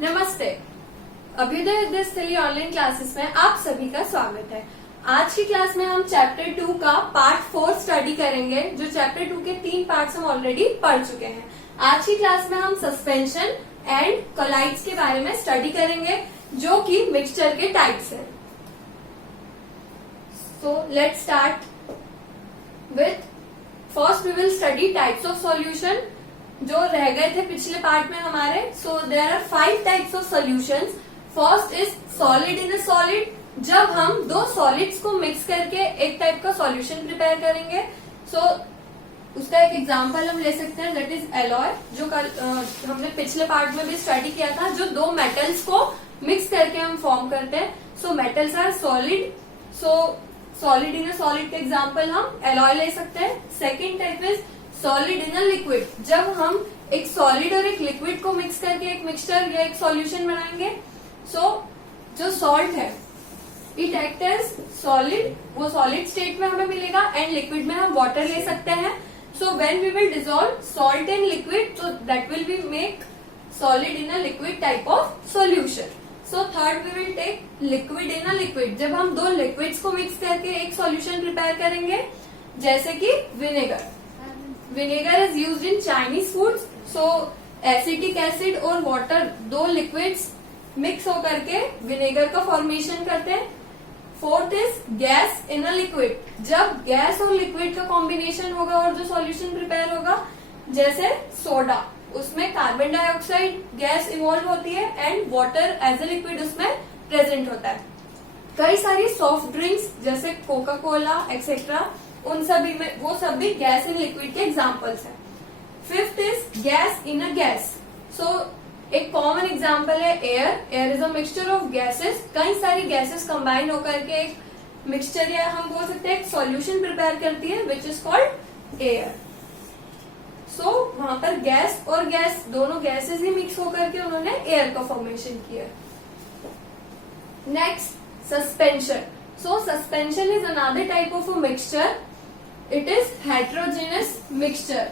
नमस्ते। Abhyuday विद्यास्थली online classes में आप सभी का स्वागत है। आज की क्लास में हम चैप्टर 2 का पार्ट 4 स्टडी करेंगे। जो चैप्टर 2 के 3 पार्ट्स हम ऑलरेडी पढ़ चुके हैं। आज की क्लास में हम सस्पेंशन एंड कोलाइड्स के बारे में स्टडी करेंगे, जो कि मिक्सचर के टाइप्स हैं। So let's start with first we will study types of solution जो रह गए थे पिछले पार्ट में हमारे। So there are 5 types of solutions. First is solid in a solid. जब हम दो सॉलिड्स को मिक्स करके एक टाइप का सॉल्यूशन प्रिपेयर करेंगे। सो उसका एक एग्जांपल हम ले सकते हैं, दैट इज एलॉय, जो कल हमने पिछले पार्ट में भी स्टडी किया था, जो दो मेटल्स को मिक्स करके हम फॉर्म करते हैं। So metals are solid. So solid in a solid का एग्जाम्पल हम एलॉय ले सकते हैं। Second type is solid in a liquid. जब हम एक सॉलिड और एक लिक्विड को मिक्स करके एक मिक्सचर या एक सॉल्यूशन बनाएंगे। सो जो सॉल्ट है इट एक्ट एज सॉलिड, वो सॉलिड स्टेट में हमें मिलेगा, एंड लिक्विड में हम वाटर ले सकते हैं। So when we will dissolve salt in liquid, so that will be make solid in a liquid type of solution. So third we will take liquid in a liquid. जब हम दो liquids को mix करके एक solution prepare करेंगे, जैसे कि vinegar. Vinegar is used in Chinese foods. So acetic acid और वाटर, दो लिक्विड्स मिक्स होकर के विनेगर का फॉर्मेशन करते हैं। Fourth is gas in a liquid. जब गैस और लिक्विड का कॉम्बिनेशन होगा और जो सॉल्यूशन प्रिपेयर होगा, जैसे सोडा, उसमें कार्बन डाइऑक्साइड गैस इवॉल्व होती है and water as a liquid उसमें प्रेजेंट होता है। कई सारी सॉफ्ट ड्रिंक्स जैसे कोका कोला एक्सेट्रा, उन सभी में वो सब भी गैस इन लिक्विड के एग्जाम्पल्स हैं। Fifth is gas in a gas. So एक कॉमन एग्जाम्पल है air. Air is a mixture of gases. कई सारी गैसेस कंबाइन होकर के एक मिक्सचर या हम बोल सकते हैं एक सॉल्यूशन प्रिपेयर करती है, विच इज कॉल्ड एयर। सो वहां पर गैस और गैस, दोनों गैसेस ही मिक्स होकर के उन्होंने एयर का फॉर्मेशन किया। Next, suspension. So suspension is another type of a mixture. It is heterogeneous mixture.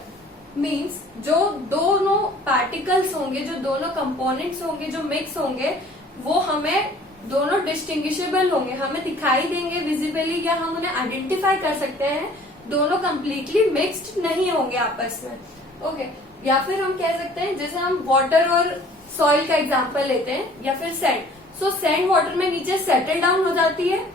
Means जो दोनों पार्टिकल्स होंगे, जो दोनों कंपोनेंट्स होंगे, जो मिक्स होंगे, वो हमें दोनों डिस्टिंग्विशेबल होंगे, हमें दिखाई देंगे विजिबली, या हम उन्हें आइडेंटिफाई कर सकते हैं। दोनों कंप्लीटली मिक्स्ड नहीं होंगे आपस में। ओके, या फिर हम कह सकते हैं, जैसे हम वाटर और सॉइल का एग्जांपल लेते हैं, या फिर सैंड। सो सैंड वाटर में नीचे सेटल डाउन हो जाती है।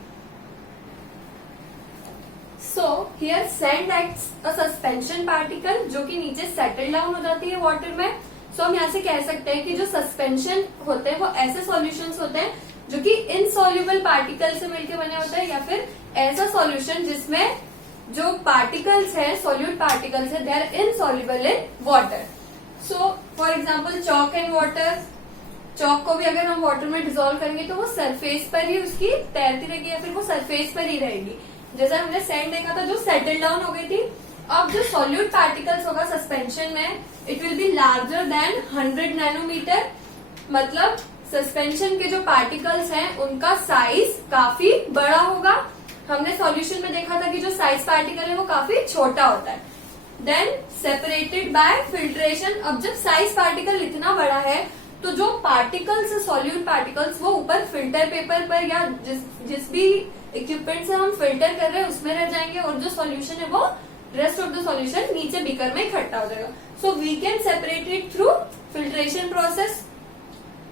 So here sand acts a suspension particle, जो कि नीचे सेटल डाउन हो जाती है वाटर में। सो हम यहाँ से कह सकते हैं कि जो सस्पेंशन होते हैं वो ऐसे सॉल्यूशंस होते हैं जो कि इनसॉल्युबल पार्टिकल से मिलकर बने होते हैं, या फिर ऐसा सॉल्यूशन जिसमें जो पार्टिकल्स हैं, सॉल्यूट पार्टिकल्स हैं, they are insoluble in water. So for example chalk and water. Chalk को भी अगर हम वाटर में डिसॉल्व करेंगे तो वो सरफेस पर ही उसकी तैरती रहेगी, या फिर वो सरफेस पर ही रहेगी। जैसा हमने सैंड देखा था जो सेटल डाउन हो गई थी। अब जो सॉल्यूट पार्टिकल्स होगा सस्पेंशन में, it will be larger than 100 nanometer. मतलब सस्पेंशन के जो पार्टिकल्स हैं उनका साइज काफी बड़ा होगा। हमने सॉल्यूशन में देखा था कि जो साइज पार्टिकल है वो काफी छोटा होता है। Then separated by filtration. अब जब साइज पार्टिकल इतना बड़ा है तो जो पार्टिकल्स है, सॉल्यूट पार्टिकल्स, वो ऊपर फिल्टर पेपर पर या जिस भी इक्विपमेंट से हम फिल्टर कर रहे हैं उसमें रह जाएंगे, और जो सॉल्यूशन है वो रेस्ट ऑफ द सॉल्यूशन नीचे बीकर में इकट्ठा हो जाएगा। So we can separate it through filtration process.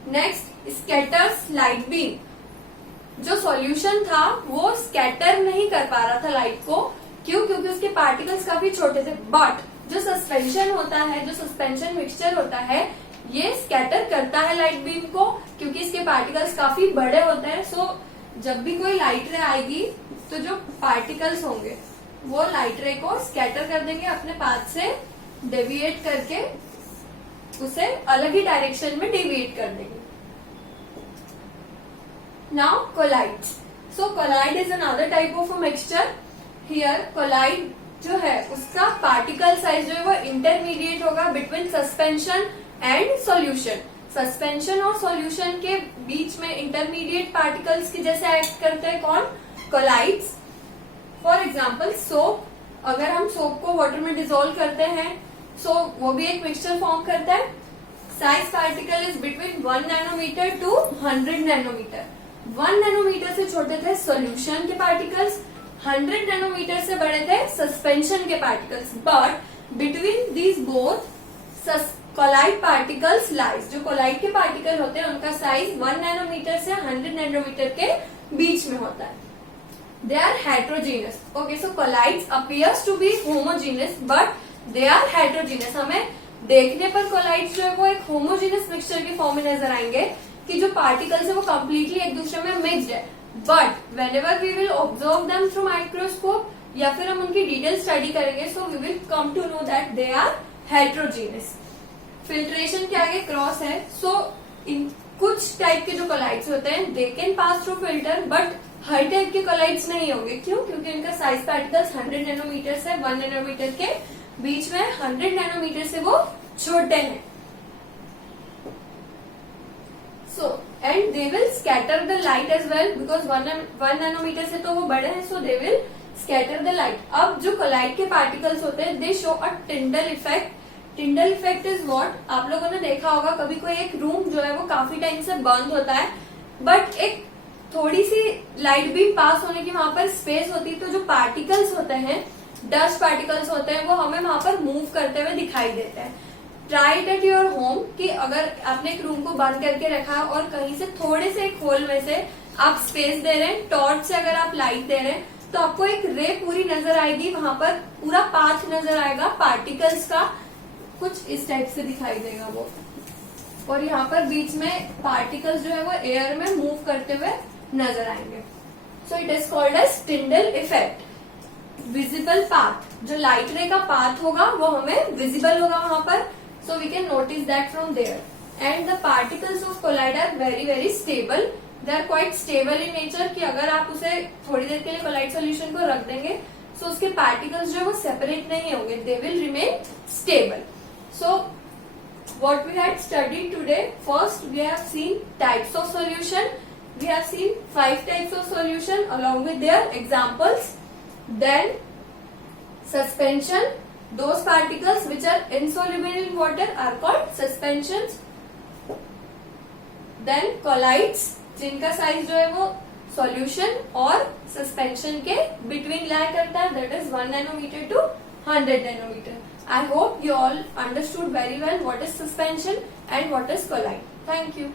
Next, scatters light beam. जो सॉल्यूशन था वो स्कैटर नहीं कर पा रहा था लाइट को। क्यों? क्योंकि उसके पार्टिकल्स काफी छोटे थे। बट जो सस्पेंशन होता है, जो सस्पेंशन मिक्सचर होता है, ये स्कैटर करता है लाइट बीम को, क्योंकि इसके पार्टिकल्स काफी बड़े होते हैं। सो जब भी कोई लाइट रे आएगी तो जो पार्टिकल्स होंगे वो लाइट रे को स्कैटर कर देंगे, अपने पाथ से डेविएट करके उसे अलग ही डायरेक्शन में डेविएट कर देंगे। Now colloids. So colloid is another type of a mixture. Here colloid जो है उसका पार्टिकल साइज जो है वो इंटरमीडिएट होगा between suspension and solution. Suspension और सॉल्यूशन के बीच में इंटरमीडिएट पार्टिकल्स की जैसे एक्ट करते हैं कौन? कोलाइड्स। For example soap. अगर हम सोप को वाटर में डिसॉल्व करते हैं, सो वो भी एक मिक्सचर फॉर्म करता है। Size particle is between 1 nanometer to 100 nanometer. 1 nanometre से छोटे थे सोल्यूशन के पार्टिकल्स, 100 नैनोमीटर से बड़े थे सस्पेंशन के particles. But between these both colloid particles lies, जो कोलाइड के पार्टिकल होते हैं उनका साइज 1 नैनोमीटर से 100 नैनोमीटर के बीच में होता है। They are heterogeneous. Okay, so colloids appears to be homogeneous but they are heterogeneous. हमें देखने पर कोलाइड्स जो है वो एक होमोजीनियस मिक्सचर के फॉर्म में नजर आएंगे कि जो पार्टिकल्स है वो कम्प्लीटली एक दूसरे में मिक्स्ड है। But whenever we will observe them through microscope या फिर हम उनकी डिटेल स्टडी करेंगे, so we will come to know that they are heterogeneous. Filtration के आगे क्रॉस है। सो इन कुछ टाइप के जो कोलाइड्स होते हैं they can pass through filter, but her type के कोलाइड्स नहीं होंगे। क्यों? क्योंकि इनका साइज पार्टिकल्स 100 नैनोमीटर से 1 नैनोमीटर के बीच में, 100 नैनोमीटर से वो छोटे हैं। So and they will scatter the light as well because 1 nanometre से तो वो बड़े हैं, so they will scatter the light. अब जो कोलाइड के पार्टिकल्स होते हैं they show a Tyndall effect. Tyndall effect is what? आप लोगों ने देखा होगा कभी कोई एक रूम जो है वो काफी टाइम से बंद होता है, बट एक थोड़ी सी लाइट भी पास होने की वहां पर स्पेस होती है, तो जो पार्टिकल्स होते हैं, डस्ट पार्टिकल्स होते हैं, वो हमें वहां पर मूव करते हुए दिखाई देते हैं। Try it at your home कि अगर आपने एक रूम को बंद करके रखा है और कहीं से थोड़े से एक होल में से आप स्पेस दे रहे हैं, टॉर्च से अगर आप लाइट दे रहे हैं, तो आपको एक रे पूरी नजर आएगी, वहां पर पूरा पाथ नजर आएगा पार्टिकल्स का, कुछ इस टाइप से दिखाई देगा वो। और यहाँ पर बीच में पार्टिकल्स जो है वो एयर में मूव करते हुए नजर आएंगे। So it is called as Tyndall effect. Visible path, जो लाइट रे का पाथ होगा वो हमें विजिबल होगा वहां पर, so we can notice that from there. And the particles of colloid are very very stable. They are quite stable in nature कि अगर आप उसे थोड़ी देर के लिए कोलाइड सोल्यूशन को रख देंगे तो उसके पार्टिकल्स जो है वो सेपरेट नहीं होंगे, they will remain stable. So, what we had studied today, first we have seen types of solution. We have seen 5 types of solution along with their examples. Then suspension, those particles which are insoluble in water are called suspensions. Then colloids, जिनका size जो है वो solution और suspension के between lie करता है, that is 1 nanometer to 100 nanometer. I hope you all understood very well what is suspension and what is colloid. Thank you.